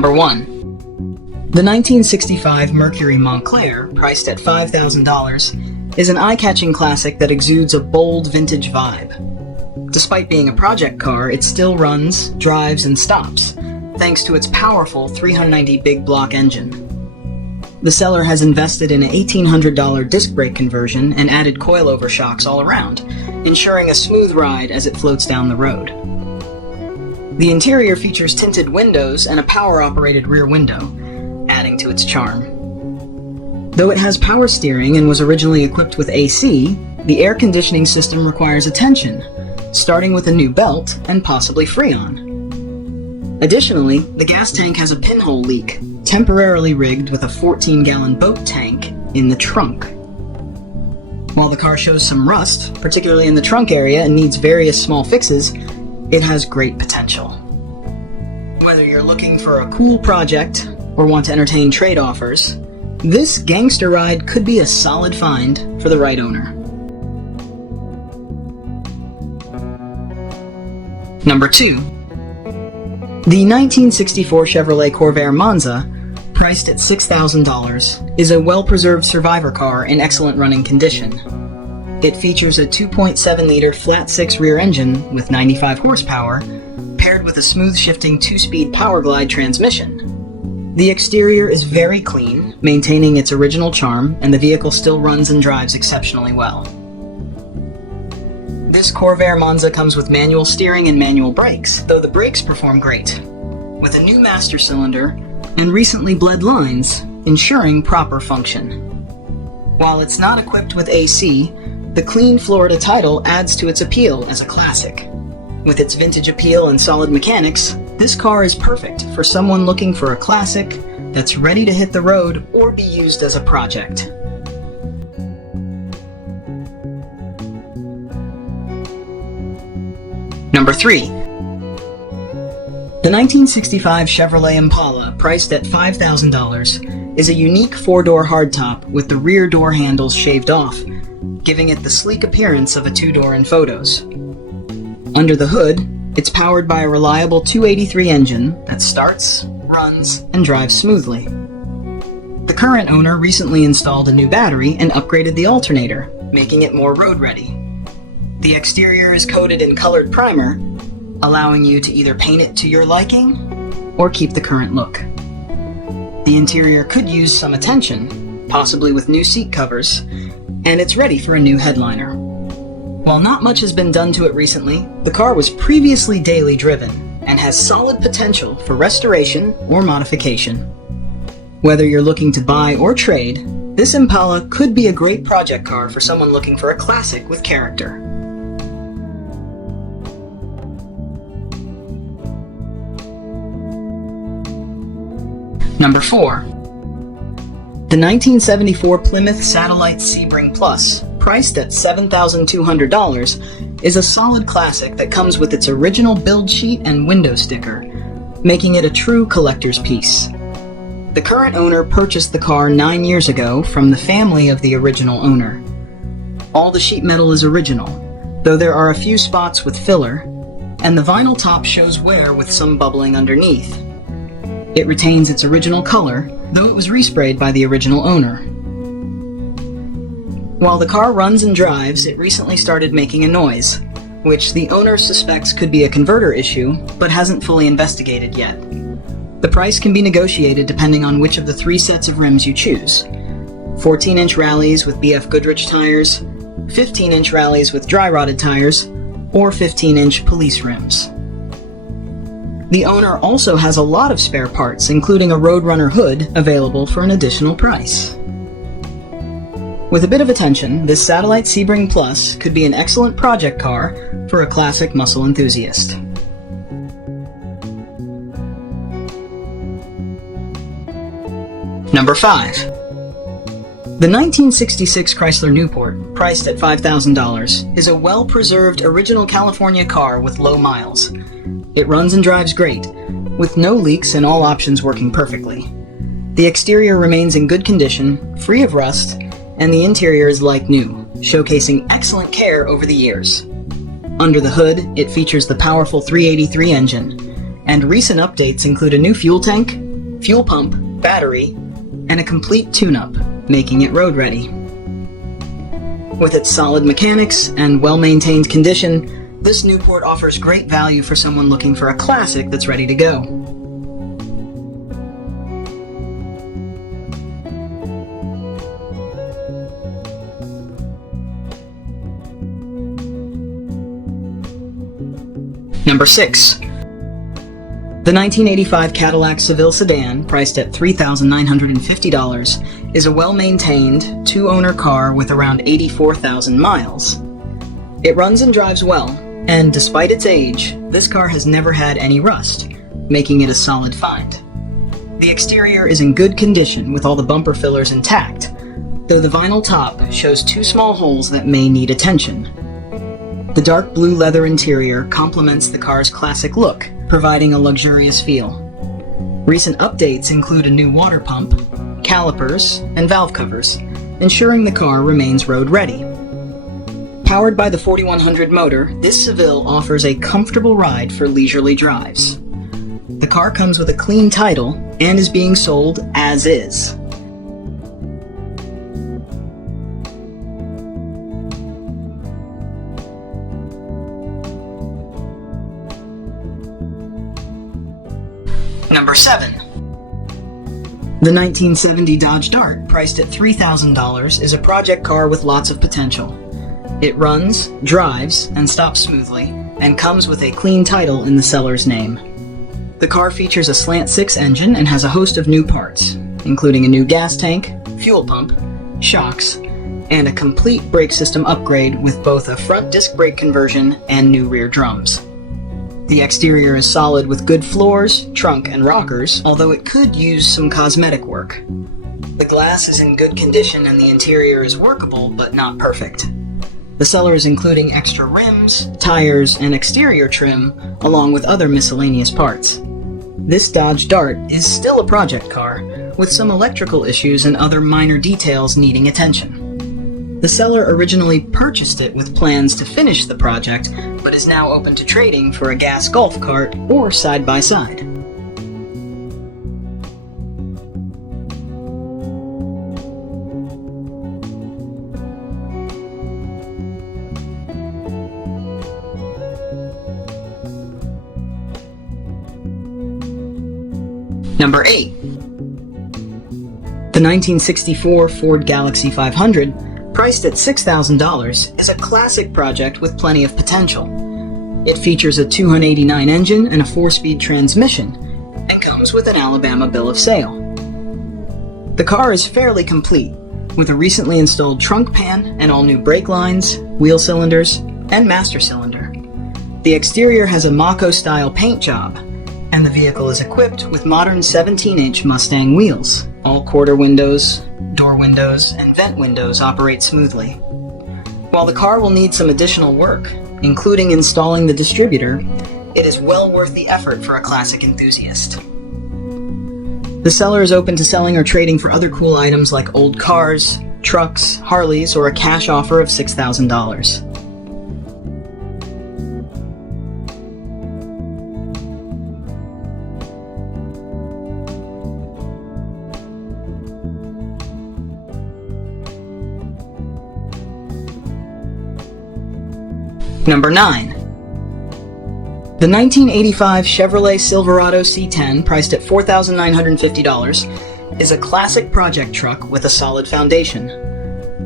Number 1. The 1965 Mercury Montclair, priced at $5,000, is an eye-catching classic that exudes a bold vintage vibe. Despite being a project car, it still runs, drives, and stops, thanks to its powerful 390 big block engine. The seller has invested in an $1,800 disc brake conversion and added coilover shocks all around, ensuring a smooth ride as it floats down the road. The interior features tinted windows and a power-operated rear window, adding to its charm. Though it has power steering and was originally equipped with AC, the air conditioning system requires attention, starting with a new belt and possibly Freon. Additionally, the gas tank has a pinhole leak, temporarily rigged with a 14-gallon boat tank in the trunk. While the car shows some rust, particularly in the trunk area, and needs various small fixes, it has great potential. Whether you're looking for a cool project or want to entertain trade offers, this gangster ride could be a solid find for the right owner. Number 2. The 1964 Chevrolet Corvair Monza, priced at $6,000, is a well-preserved survivor car in excellent running condition. It features a 2.7-liter flat-six rear engine with 95 horsepower, paired with a smooth-shifting 2-speed power glide transmission. The exterior is very clean, maintaining its original charm, and the vehicle still runs and drives exceptionally well. This Corvair Monza comes with manual steering and manual brakes, though the brakes perform great, with a new master cylinder and recently bled lines, ensuring proper function. While it's not equipped with AC, the clean Florida title adds to its appeal as a classic. With its vintage appeal and solid mechanics, this car is perfect for someone looking for a classic that's ready to hit the road or be used as a project. Number 3. The 1965 Chevrolet Impala, priced at $5,000, is a unique four-door hardtop with the rear door handles shaved off, giving it the sleek appearance of a two-door in photos. Under the hood, it's powered by a reliable 283 engine that starts, runs, and drives smoothly. The current owner recently installed a new battery and upgraded the alternator, making it more road-ready. The exterior is coated in colored primer, allowing you to either paint it to your liking or keep the current look. The interior could use some attention, possibly with new seat covers, and it's ready for a new headliner. While not much has been done to it recently, the car was previously daily driven and has solid potential for restoration or modification. Whether you're looking to buy or trade, this Impala could be a great project car for someone looking for a classic with character. Number 4. The 1974 Plymouth Satellite Sebring Plus, priced at $7,200, is a solid classic that comes with its original build sheet and window sticker, making it a true collector's piece. The current owner purchased the car 9 years ago from the family of the original owner. All the sheet metal is original, though there are a few spots with filler, and the vinyl top shows wear with some bubbling underneath. It retains its original color, though it was resprayed by the original owner. While the car runs and drives, it recently started making a noise, which the owner suspects could be a converter issue, but hasn't fully investigated yet. The price can be negotiated depending on which of the 3 sets of rims you choose: 14-inch rallies with BF Goodrich tires, 15-inch rallies with dry-rotted tires, or 15-inch police rims. The owner also has a lot of spare parts, including a Roadrunner hood, available for an additional price. With a bit of attention, this Satellite Sebring Plus could be an excellent project car for a classic muscle enthusiast. Number 5. The 1966 Chrysler Newport, priced at $5,000, is a well-preserved original California car with low miles. It runs and drives great, with no leaks and all options working perfectly. The exterior remains in good condition, free of rust, and the interior is like new, showcasing excellent care over the years. Under the hood, it features the powerful 383 engine, and recent updates include a new fuel tank, fuel pump, battery, and a complete tune-up, making it road-ready. With its solid mechanics and well-maintained condition, this Newport offers great value for someone looking for a classic that's ready to go. Number 6. The 1985 Cadillac Seville Sedan, priced at $3,950, is a well-maintained, two-owner car with around 84,000 miles. It runs and drives well, and despite its age, this car has never had any rust, making it a solid find. The exterior is in good condition with all the bumper fillers intact, though the vinyl top shows two small holes that may need attention. The dark blue leather interior complements the car's classic look, providing a luxurious feel. Recent updates include a new water pump, calipers, and valve covers, ensuring the car remains road-ready. Powered by the 4100 motor, this Seville offers a comfortable ride for leisurely drives. The car comes with a clean title and is being sold as is. Number 7. The 1970 Dodge Dart, priced at $3,000, is a project car with lots of potential. It runs, drives, and stops smoothly, and comes with a clean title in the seller's name. The car features a slant-six engine and has a host of new parts, including a new gas tank, fuel pump, shocks, and a complete brake system upgrade with both a front disc brake conversion and new rear drums. The exterior is solid with good floors, trunk, and rockers, although it could use some cosmetic work. The glass is in good condition and the interior is workable, but not perfect. The seller is including extra rims, tires, and exterior trim, along with other miscellaneous parts. This Dodge Dart is still a project car, with some electrical issues and other minor details needing attention. The seller originally purchased it with plans to finish the project, but is now open to trading for a gas golf cart or side-by-side. Number 8. The 1964 Ford Galaxy 500, priced at $6,000, is a classic project with plenty of potential. It features a 289 engine and a 4-speed transmission, and comes with an Alabama bill of sale. The car is fairly complete, with a recently installed trunk pan and all new brake lines, wheel cylinders, and master cylinder. The exterior has a Mako-style paint job, and the vehicle is equipped with modern 17-inch Mustang wheels. All quarter windows, door windows, and vent windows operate smoothly. While the car will need some additional work, including installing the distributor, it is well worth the effort for a classic enthusiast. The seller is open to selling or trading for other cool items like old cars, trucks, Harleys, or a cash offer of $6,000. Number 9. The 1985 Chevrolet Silverado C10, priced at $4,950, is a classic project truck with a solid foundation.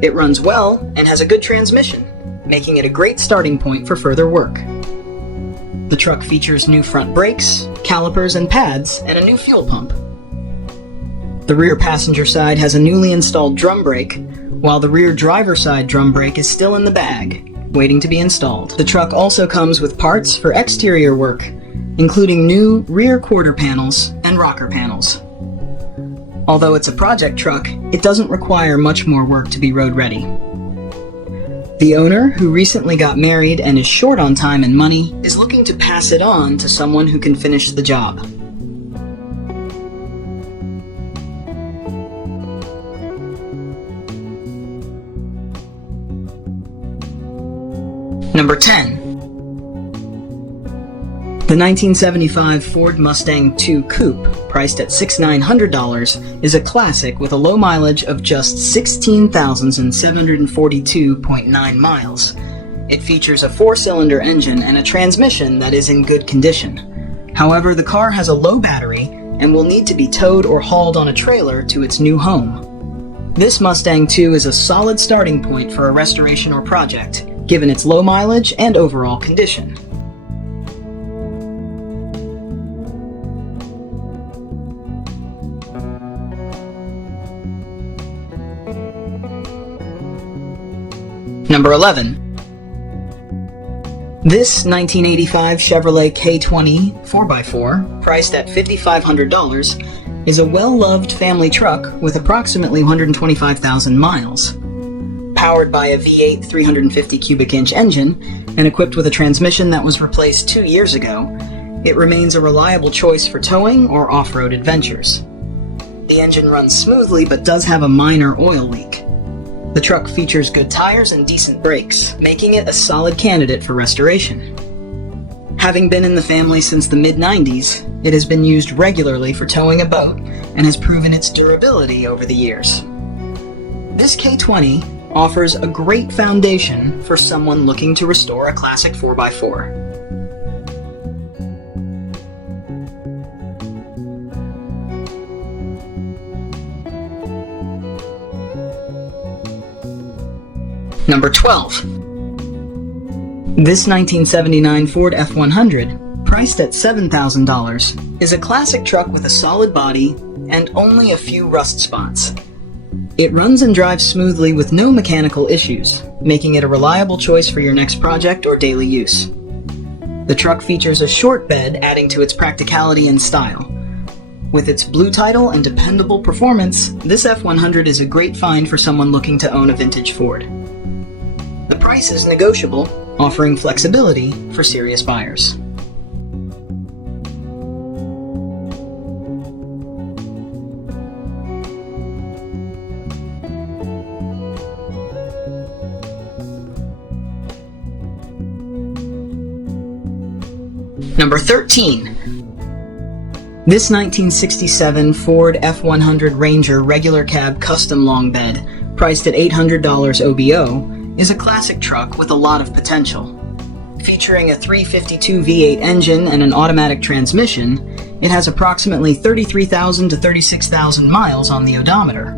It runs well and has a good transmission, making it a great starting point for further work. The truck features new front brakes, calipers and pads, and a new fuel pump. The rear passenger side has a newly installed drum brake, while the rear driver side drum brake is still in the bag, waiting to be installed. The truck also comes with parts for exterior work, including new rear quarter panels and rocker panels. Although it's a project truck, it doesn't require much more work to be road ready. The owner, who recently got married and is short on time and money, is looking to pass it on to someone who can finish the job. Number 10. The 1975 Ford Mustang II Coupe, priced at $6,900, is a classic with a low mileage of just 16,742.9 miles. It features a 4-cylinder engine and a transmission that is in good condition. However, the car has a low battery and will need to be towed or hauled on a trailer to its new home. This Mustang II is a solid starting point for a restoration or project, given its low mileage and overall condition. Number 11. This 1985 Chevrolet K20 4x4, priced at $5,500, is a well-loved family truck with approximately 125,000 miles. Powered by a V8 350 cubic inch engine and equipped with a transmission that was replaced 2 years ago, it remains a reliable choice for towing or off-road adventures. The engine runs smoothly but does have a minor oil leak. The truck features good tires and decent brakes, making it a solid candidate for restoration. Having been in the family since the mid-90s, it has been used regularly for towing a boat and has proven its durability over the years. This K20 offers a great foundation for someone looking to restore a classic 4x4. Number 12. This 1979 Ford F100, priced at $7,000, is a classic truck with a solid body and only a few rust spots. It runs and drives smoothly with no mechanical issues, making it a reliable choice for your next project or daily use. The truck features a short bed, adding to its practicality and style. With its blue title and dependable performance, this F100 is a great find for someone looking to own a vintage Ford. The price is negotiable, offering flexibility for serious buyers. Number 13. This 1967 Ford F100 Ranger regular cab custom long bed, priced at $800 OBO, is a classic truck with a lot of potential. Featuring a 352 V8 engine and an automatic transmission, it has approximately 33,000 to 36,000 miles on the odometer.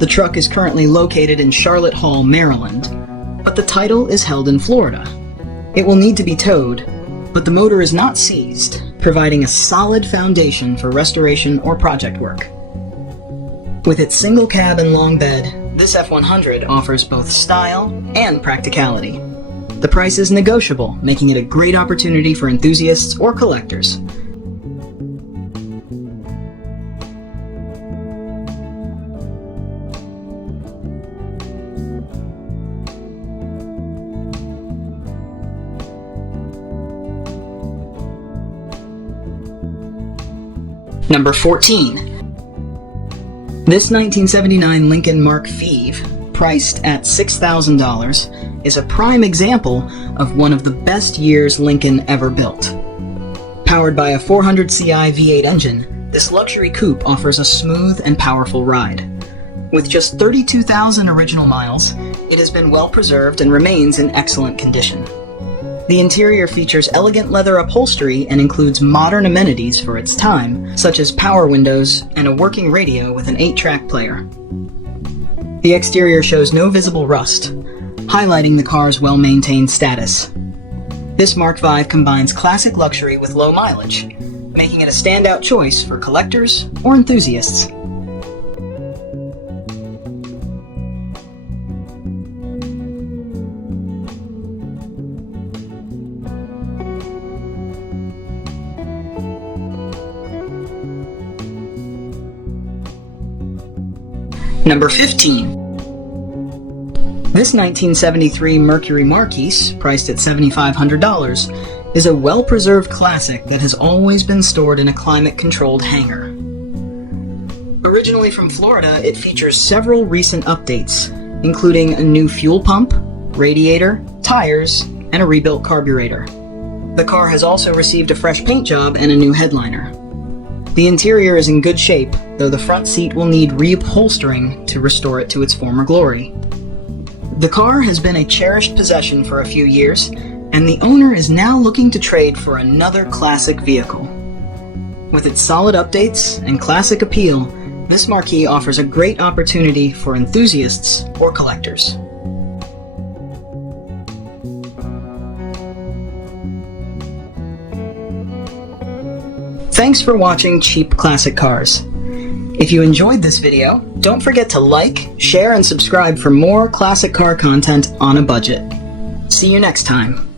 The truck is currently located in Charlotte Hall, Maryland, but the title is held in Florida. It will need to be towed, but the motor is not seized, providing a solid foundation for restoration or project work. With its single cab and long bed, this F100 offers both style and practicality. The price is negotiable, making it a great opportunity for enthusiasts or collectors. Number 14. This 1979 Lincoln Mark V, priced at $6,000, is a prime example of one of the best years Lincoln ever built. Powered by a 400 CI V8 engine, this luxury coupe offers a smooth and powerful ride. With just 32,000 original miles, it has been well preserved and remains in excellent condition. The interior features elegant leather upholstery and includes modern amenities for its time, such as power windows and a working radio with an 8-track player. The exterior shows no visible rust, highlighting the car's well-maintained status. This Mark V combines classic luxury with low mileage, making it a standout choice for collectors or enthusiasts. Number 15. This 1973 Mercury Marquise, priced at $7,500, is a well-preserved classic that has always been stored in a climate-controlled hangar. Originally from Florida, it features several recent updates, including a new fuel pump, radiator, tires, and a rebuilt carburetor. The car has also received a fresh paint job and a new headliner. The interior is in good shape, though the front seat will need reupholstering to restore it to its former glory. The car has been a cherished possession for a few years, and the owner is now looking to trade for another classic vehicle. With its solid updates and classic appeal, this marquee offers a great opportunity for enthusiasts or collectors. Thanks for watching Cheap Classic Cars. If you enjoyed this video, don't forget to like, share, and subscribe for more classic car content on a budget. See you next time.